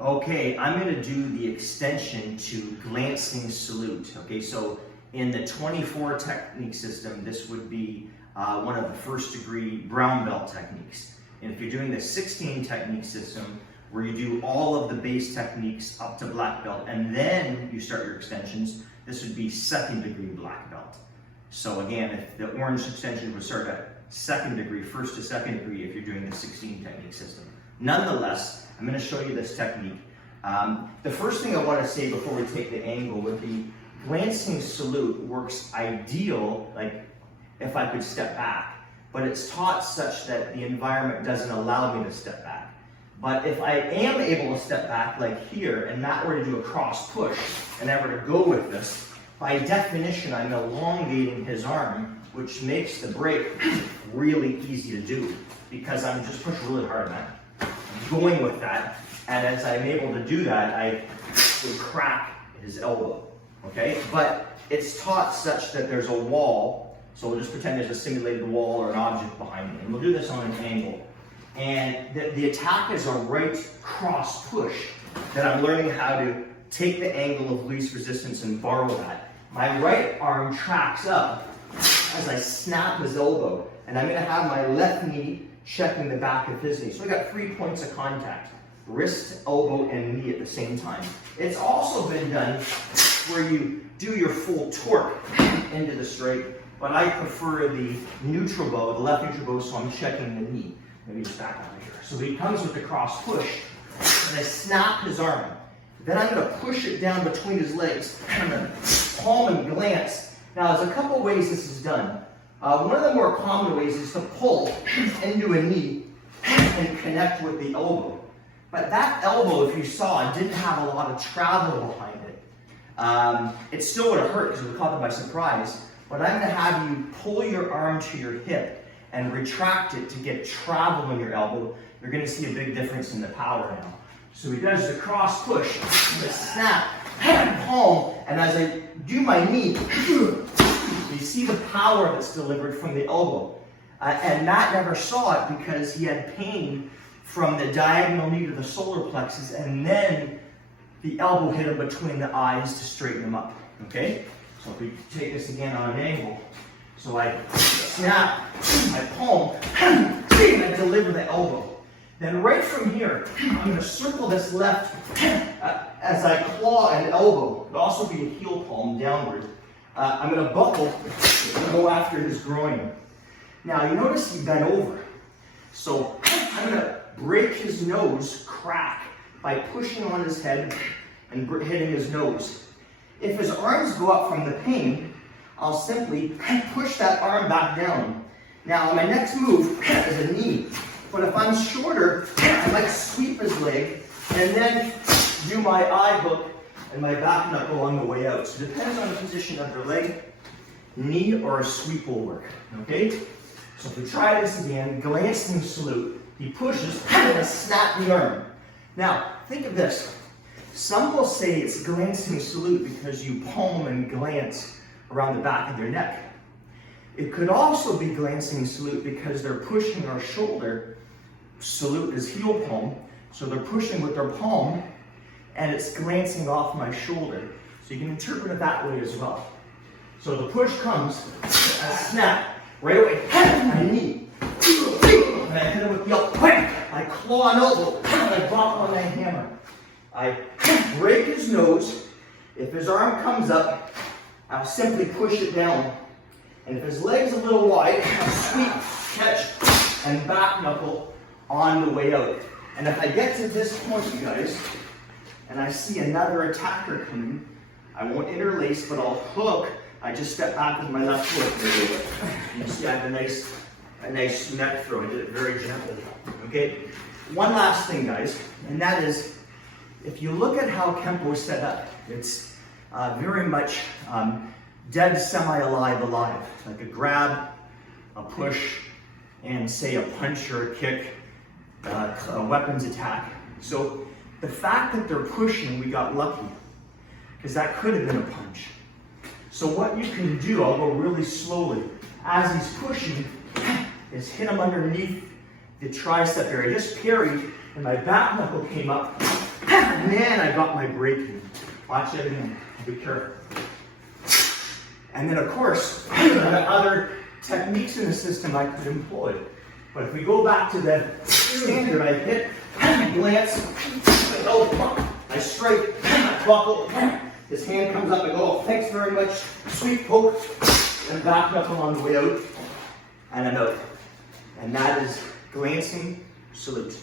Okay, I'm going to do the extension to glancing salute. Okay, so in the 24 technique system, this would be one of the first degree brown belt techniques. And if you're doing the 16 technique system, where you do all of the base techniques up to black belt, and then you start your extensions, this would be second degree black belt. So again, if the orange extension would start at second degree, first to second degree, if you're doing the 16 technique system. Nonetheless, I'm going to show you this technique. The first thing I want to say before we take the angle would be glancing salute works ideal, like if I could step back, but it's taught such that the environment doesn't allow me to step back. But if I am able to step back like here and not were to do a cross push and I were to go with this, by definition I'm elongating his arm, which makes the break really easy to do because I'm just pushing really hard on that. Going with that, and as I'm able to do that, I would crack his elbow, okay? But it's taught such that there's a wall, so we'll just pretend there's a simulated wall or an object behind me, and we'll do this on an angle. And the attack is a right cross push that I'm learning how to take the angle of least resistance and borrow that. My right arm tracks up as I snap his elbow, and I'm gonna have my left knee checking the back of his knee. So we got 3 points of contact, wrist, elbow, and knee at the same time. It's also been done where you do your full torque into the straight, but I prefer the neutral bow, the left neutral bow, so I'm checking the knee. Let me just back up here. So he comes with the cross push, and I snap his arm. Then I'm gonna push it down between his legs, I'm gonna palm and glance. Now there's a couple ways this is done. One of the more common ways is to pull into a knee and connect with the elbow. But that elbow, if you saw, didn't have a lot of travel behind it. It still would have hurt because it would have caught them by surprise. But I'm going to have you pull your arm to your hip and retract it to get travel in your elbow. You're going to see a big difference in the power now. So he does the cross push, the snap, palm, and as I do my knee, you see the power that's delivered from the elbow. And Matt never saw it because he had pain from the diagonal knee to the solar plexus, and then the elbow hit him between the eyes to straighten him up. Okay? So if we take this again on an angle, so I snap, I palm, and I deliver the elbow. Then right from here, I'm going to circle this left as I claw an elbow. It could also be a heel palm downward. I'm going to buckle and go after his groin. Now you notice he bent over. So I'm going to break his nose crack by pushing on his head and hitting his nose. If his arms go up from the pain, I'll simply push that arm back down. Now my next move is a knee. But if I'm shorter, I might sweep his leg and then do my eye hook and my back knuckle on the way out. So it depends on the position of your leg, knee, or a sweep will work, okay? So if we try this again, glancing salute, he pushes and I snap the arm. Now, think of this. Some will say it's glancing salute because you palm and glance around the back of their neck. It could also be glancing salute because they're pushing our shoulder. Salute is heel palm, so they're pushing with their palm and it's glancing off my shoulder. So you can interpret it that way as well. So the push comes, I snap, right away, my knee, and I hit him with the elbow, I claw an elbow, and I drop on that hammer. I break his nose. If his arm comes up, I'll simply push it down. And if his leg's a little wide, I'll sweep, catch, and back knuckle on the way out. And if I get to this point, you guys, and I see another attacker coming, I won't interlace, but I'll hook. I just step back with my left foot. You see I have a nice neck throw. I did it very gently. Okay? One last thing, guys, and that is, if you look at how Kempo is set up, it's very much dead, semi-alive, alive. Like a grab, a push, and say a punch or a kick, a weapons attack. So the fact that they're pushing, we got lucky, because that could have been a punch. So what you can do, I'll go really slowly, as he's pushing, is hit him underneath the tricep area. I just parried, and my back knuckle came up. man, I got my break in. Watch everything, be careful. And then of course, there are other techniques in the system I could employ. But if we go back to the standard, I hit, I glance, I go, I strike, I buckle, his hand comes up, I go, oh, thanks very much, sweep poke, and back up along the way out, and I'm out. And that is glancing salute.